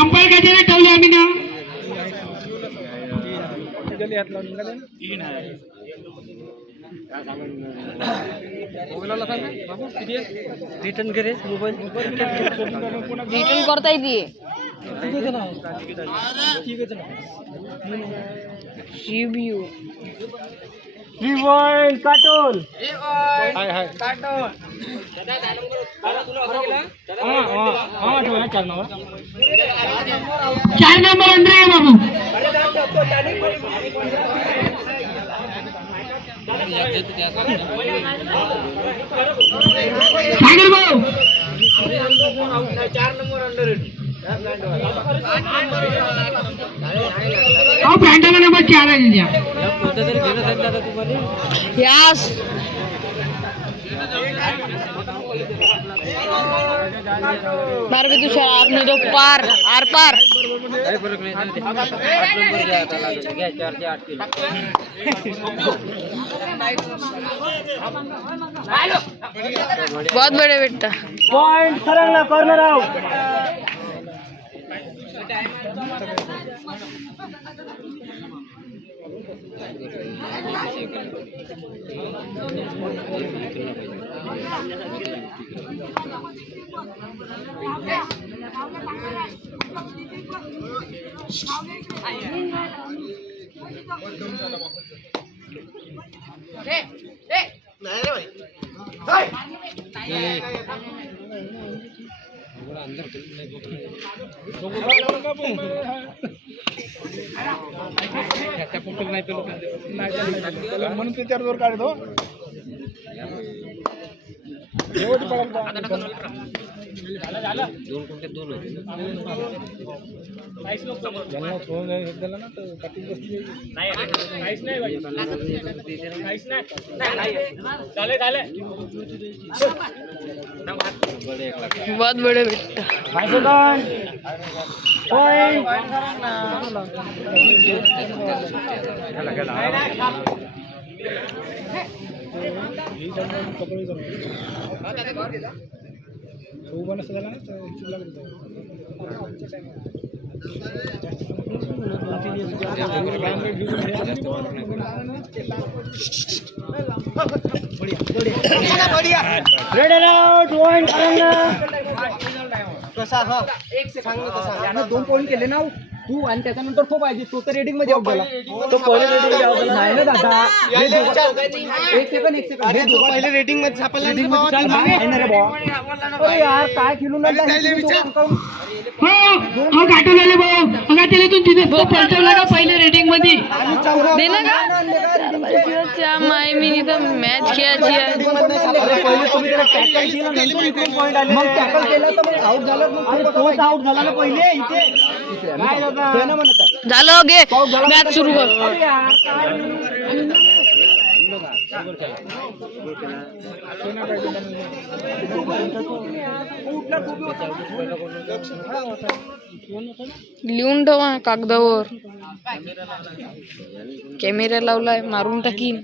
Umpire काय ठेवले आम्ही ना रिटर्न करे मोबाईल रिटर्न करता येते रिव्ह्यू रिवाइंड कार्टून हाय हाय कार्टून चार नंबर अंदर है बाबू सागर भाऊ 4 नंबर अंदर ब्रँडला नंबर 4 आहे यस बार भी तुषार आपने तो पार आर पार बहुत बड़े बेटा पॉइंट सरंगला कॉर्नर आउट म्हणून ते 4 जोर काढतो दोन कोणते दोन होते बहुत बड़े बेटा दोन पॉइंट केले ना तू आणि त्याच्यानंतर तो पाहिजे तो तर रेडिंग मध्ये आउट झाला तो पहिले रेडिंग मध्ये आउट नाही ना दादा एक सेकंड पहिले रेटिंग मध्ये सापडला नाही रे भाऊ यार काय खेळून गाठवलेले भाऊ बघा त्याला तू तिथे पलटवला का पहिले रेटिंग मध्ये देना का माय मी तर मॅच खेळायची आहे मग टॅकल केलं तर मग आउट झालं मग आउट झाला ना पहिले इथे झालं घे मॅच सुरू कर लिहून ठेवा कागदावर कॅमेरा लावलाय मारून टाकीन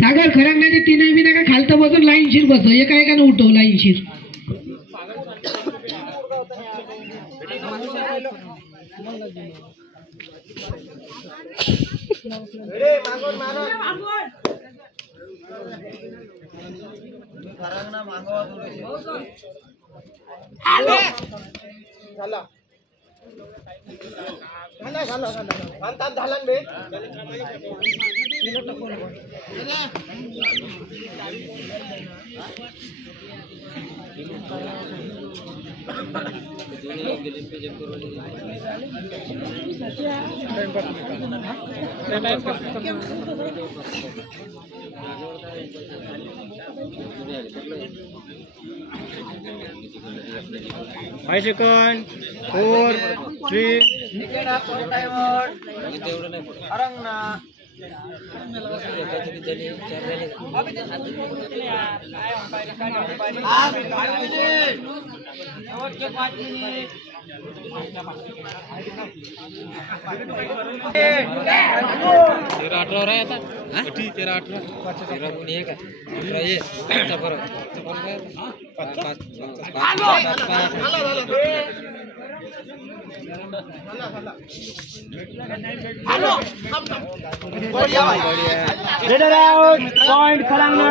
सागर खरंगण्याचे तीनही मी नका खालतं बसून लाईनशीर बसव एका एकानं उठव लाईनशीर Five seconds, 4, 3. Raider out point खरांगना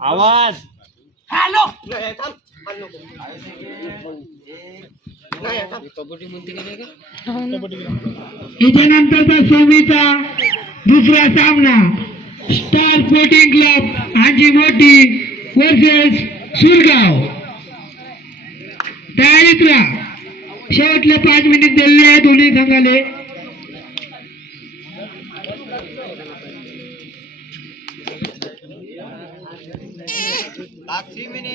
आवाज हॅलो याच्यानंतरचा सोमीचा दुसरा सामना स्टार स्पोर्टिंग क्लब आजी मोठी वर्सेस सुरगाव. तयारीत राहा. शेवटले 5 मिनिट दिले आहे दोन्ही संघाले. लास्ट 3 मिनिट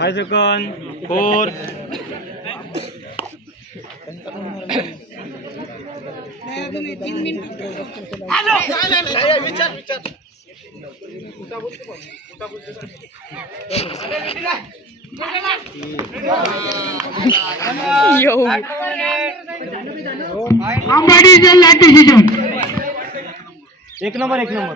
हाय सेकंड 4 अंबाडीचं लाट डिसिजन. एक नंबर थांब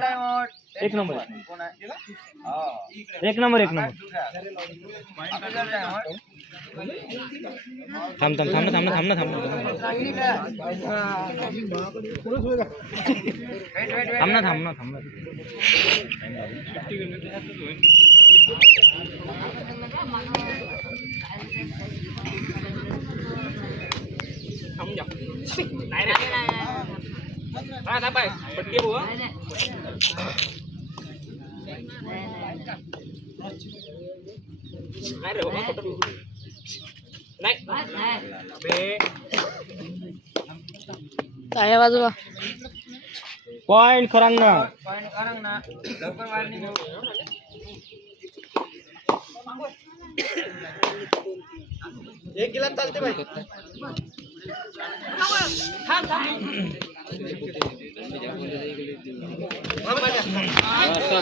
टाळ्या वाजवा. पॉइंट खरांगना लवकर वाढली घेऊ. एक गिलास चालते भाई.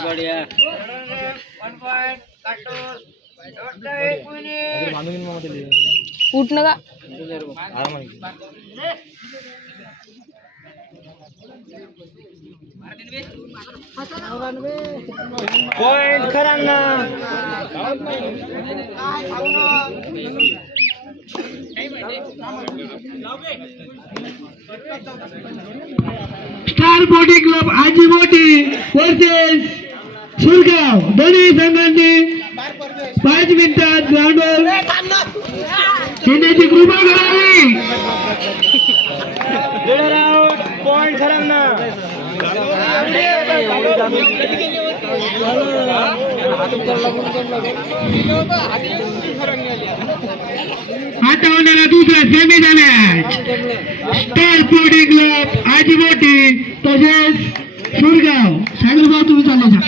बढ़िया उठ नका. Point Kharangana star sporting club आजी मोठी वर्सेस सुरगाव. दोन्ही संघांनी 5 मिनिटात ग्राउंडवर येण्याची कृपा करावी. रेडर आउट पॉइंट खरांगना आता होणारा दुसरा semi match star sporting club आजीबोटी तसेच सुरगाव सागरभाऊ तुम्ही चालले जा.